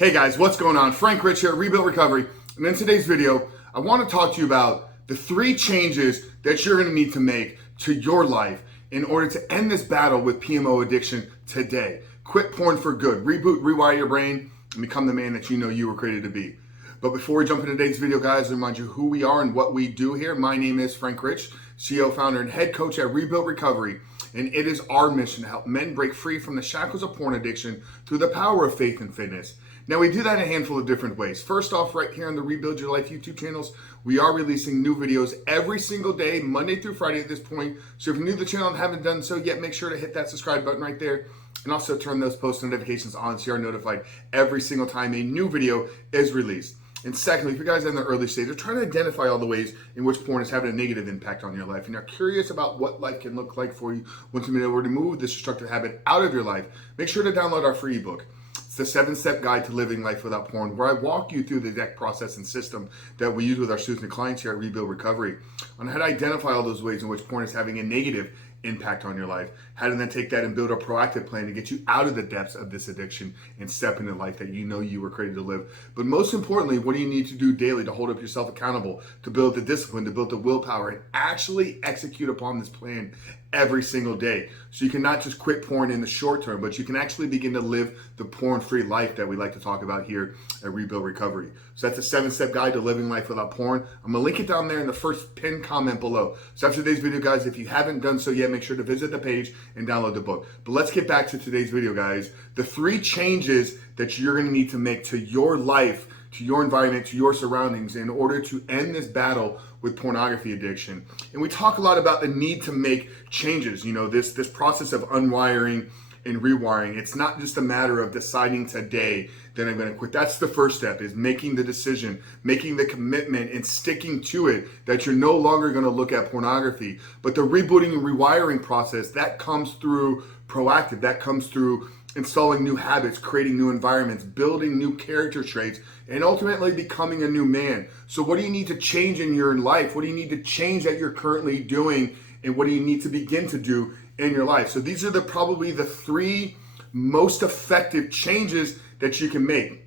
Hey guys, what's going on? Frank Rich here, Rebuild Recovery. And in today's video, I want to talk to you about the 3 changes that you're going to need to make to your life in order to end this battle with PMO addiction today. Quit porn for good. Reboot, rewire your brain, and become the man that you know you were created to be. But before we jump into today's video, guys, I remind you who we are and what we do here. My name is Frank Rich, CEO, founder, and head coach at Rebuild Recovery. And it is our mission to help men break free from the shackles of porn addiction through the power of faith and fitness. Now, we do that in a handful of different ways. First off, right here on the Rebuild Your Life YouTube channels, we are releasing new videos every single day, Monday through Friday at this point. So if you're new to the channel and haven't done so yet, make sure to hit that subscribe button right there. And also turn those post notifications on so you are notified every single time a new video is released. And secondly, if you guys are in the early stage, trying to identify all the ways in which porn is having a negative impact on your life, and you're curious about what life can look like for you once you've been able to remove this destructive habit out of your life, make sure to download our free ebook. It's the 7-step guide to living life without porn, where I walk you through the exact process and system that we use with our students and clients here at Rebuild Recovery on how to identify all those ways in which porn is having a negative impact on your life, how to then take that and build a proactive plan to get you out of the depths of this addiction and step into life that you know you were created to live. But most importantly, what do you need to do daily to hold up yourself accountable, to build the discipline, to build the willpower, and actually execute upon this plan every single day? So you can not just quit porn in the short term, but you can actually begin to live the porn-free life that we like to talk about here at Rebuild Recovery. So that's a 7-step guide to living life without porn. I'm gonna link it down there in the first pinned comment below. So after today's video, guys, if you haven't done so yet, make sure to visit the page and download the book. But let's get back to today's video, guys. The 3 changes that you're gonna need to make to your life, to your environment, to your surroundings in order to end this battle with pornography addiction. And we talk a lot about the need to make changes, you know, this process of unwiring and rewiring. It's not just a matter of deciding today that I'm going to quit. That's the first step, is making the decision, making the commitment and sticking to it that you're no longer going to look at pornography. But the rebooting and rewiring process, that comes through proactive, that comes through installing new habits, creating new environments, building new character traits, and ultimately becoming a new man. So what do you need to change in your life? What do you need to change that you're currently doing? And what do you need to begin to do in your life? So these are probably the 3 most effective changes that you can make.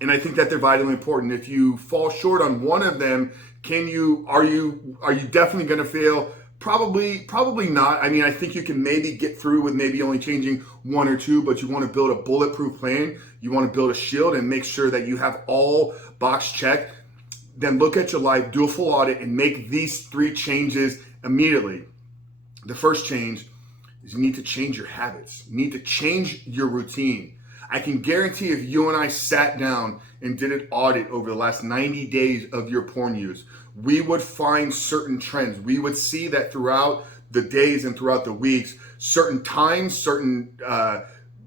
And I think that they're vitally important. If you fall short on one of them, are you definitely going to fail? Probably not. I mean, I think you can maybe get through with maybe only changing 1 or 2, but you want to build a bulletproof plan. You want to build a shield and make sure that you have all box checked. Then look at your life, do a full audit, and make these 3 changes immediately. The first change is you need to change your habits. You need to change your routine. I can guarantee if you and I sat down and did an audit over the last 90 days of your porn use, we would find certain trends. We would see that throughout the days and throughout the weeks, certain times, certain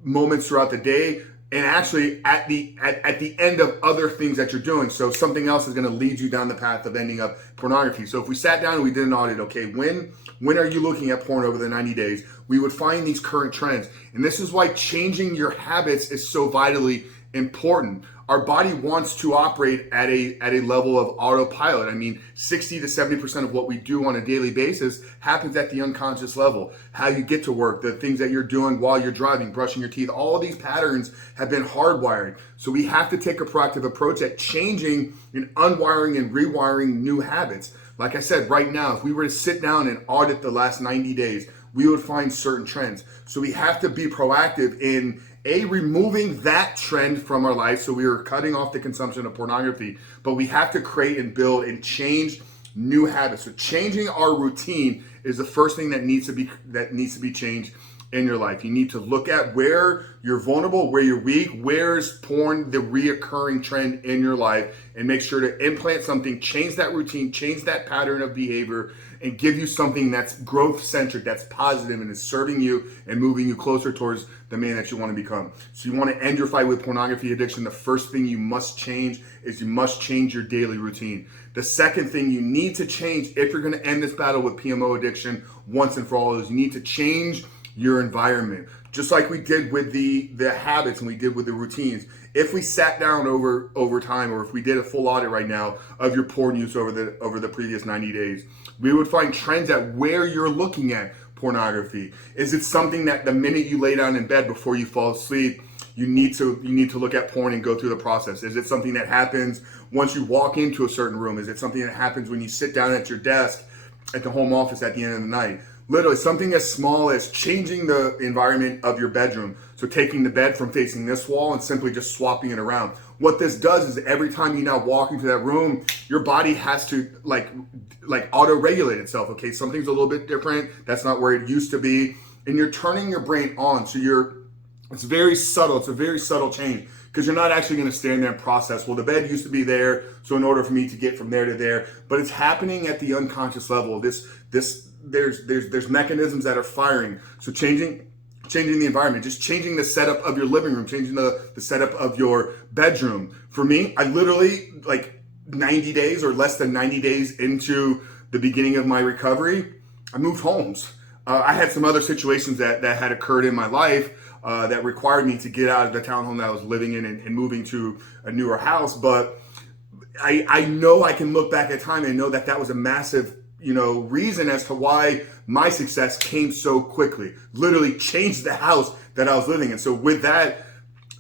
moments throughout the day, and actually at the end of other things that you're doing. So something else is going to lead you down the path of ending up pornography. So if we sat down and we did an audit, okay, when are you looking at porn over the 90 days? We would find these current trends. And this is why changing your habits is so vitally important. Our body wants to operate at a level of autopilot. I mean, 60 to 70% of what we do on a daily basis happens at the unconscious level. How you get to work, the things that you're doing while you're driving, brushing your teeth, all of these patterns have been hardwired. So we have to take a proactive approach at changing and unwiring and rewiring new habits. Like I said, right now, if we were to sit down and audit the last 90 days, we would find certain trends. So we have to be proactive in removing that trend from our life. So we are cutting off the consumption of pornography, but we have to create and build and change new habits. So changing our routine is the first thing that needs to be changed in your life. You need to look at where you're vulnerable, where you're weak, where's porn the reoccurring trend in your life, and make sure to implant something, change that routine, change that pattern of behavior, and give you something that's growth-centric, that's positive, and is serving you and moving you closer towards the man that you want to become. So you want to end your fight with pornography addiction. The first thing you must change is you must change your daily routine. The second thing you need to change if you're going to end this battle with PMO addiction once and for all is you need to change your environment. Just like we did with the habits and we did with the routines. If we sat down over time, or if we did a full audit right now of your porn use over the previous 90 days, we would find trends at where you're looking at pornography. Is it something that the minute you lay down in bed before you fall asleep, you need to look at porn and go through the process? Is it something that happens once you walk into a certain room? Is it something that happens when you sit down at your desk at the home office at the end of the night? Literally something as small as changing the environment of your bedroom. So taking the bed from facing this wall and simply just swapping it around. What this does is every time you now walk into that room, your body has to like auto-regulate itself. Okay, something's a little bit different. That's not where it used to be. And you're turning your brain on. So it's very subtle. It's a very subtle change because you're not actually going to stand there and process, well, the bed used to be there, so in order for me to get from there to there, but it's happening at the unconscious level. There's mechanisms that are firing. So changing the environment, just changing the setup of your living room, changing the setup of your bedroom. For me, I literally, like 90 days or less than 90 days into the beginning of my recovery, I moved homes. I had some other situations that had occurred in my life that required me to get out of the townhome that I was living in and moving to a newer house. But I know I can look back at time and know that was a massive, reason as to why my success came so quickly. Literally changed the house that I was living in. So with that,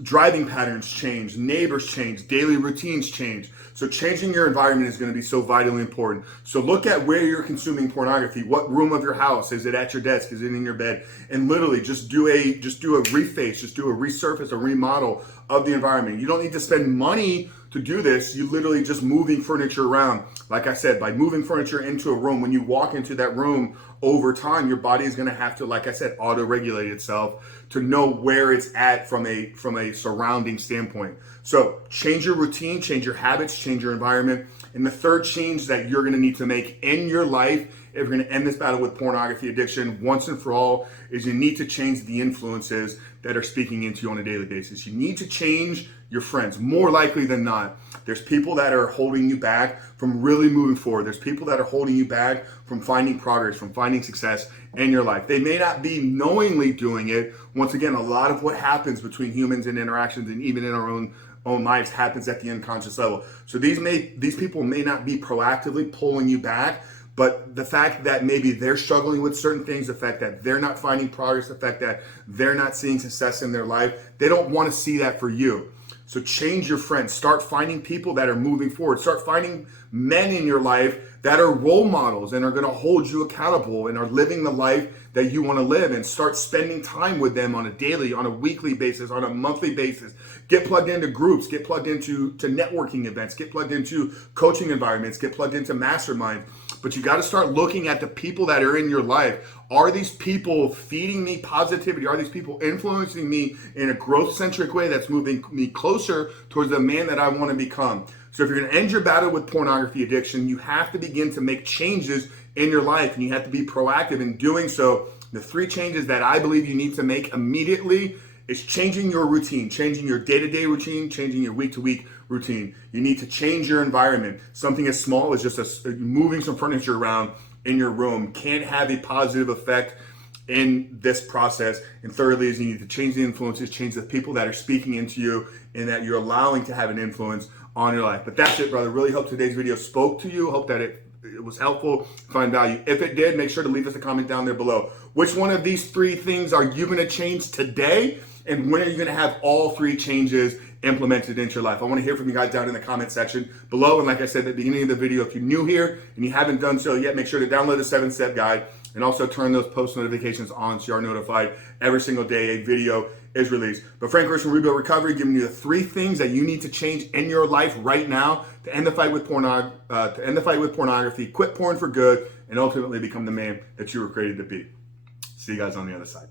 driving patterns change, neighbors change, daily routines change. So changing your environment is going to be so vitally important. So look at where you're consuming pornography. What room of your house? Is it at your desk? Is it in your bed? And literally just do a reface, just do a resurface, a remodel of the environment. You don't need to spend money to do this. You literally just moving furniture around. Like I said, by moving furniture into a room, when you walk into that room over time, your body is going to have to, like I said, auto-regulate itself to know where it's at from a surrounding standpoint. So change your routine, change your habits, change your environment. And the third change that you're going to need to make in your life if you're going to end this battle with pornography addiction once and for all is you need to change the influences that are speaking into you on a daily basis. You need to change your friends. More likely than not, there's people that are holding you back from really moving forward. There's people that are holding you back from finding progress, from finding success in your life. They may not be knowingly doing it. Once again, a lot of what happens between humans and interactions and even in our own lives happens at the unconscious level. So these people may not be proactively pulling you back, but the fact that maybe they're struggling with certain things, the fact that they're not finding progress, the fact that they're not seeing success in their life, they don't want to see that for you. So change your friends. Start finding people that are moving forward. Start finding men in your life that are role models and are going to hold you accountable and are living the life that you want to live, and start spending time with them on a daily, on a weekly basis, on a monthly basis. Get plugged into groups, get plugged into networking events, get plugged into coaching environments, get plugged into masterminds. But you got to start looking at the people that are in your life. Are these people feeding me positivity? Are these people influencing me in a growth-centric way that's moving me closer towards the man that I want to become? So if you're going to end your battle with pornography addiction, you have to begin to make changes in your life, and you have to be proactive in doing so. The three changes that I believe you need to make immediately is changing your routine, changing your day-to-day routine, changing your week-to-week routine. You need to change your environment. Something as small as just moving some furniture around in your room can't have a positive effect in this process. And thirdly is you need to change the influences, change the people that are speaking into you and that you're allowing to have an influence on your life. But that's it, brother. Really hope today's video spoke to you. Hope that it was helpful, find value. If it did, make sure to leave us a comment down there below. Which one of these three things are you going to change today? And when are you going to have all three changes implemented into your life? I want to hear from you guys down in the comment section below. And like I said at the beginning of the video, if you're new here and you haven't done so yet, make sure to download the 7-step guide and also turn those post notifications on so you are notified every single day a video is released. But Frank Rich from Rebuild Recovery giving you the three things that you need to change in your life right now to end the fight with pornography, quit porn for good, and ultimately become the man that you were created to be. See you guys on the other side.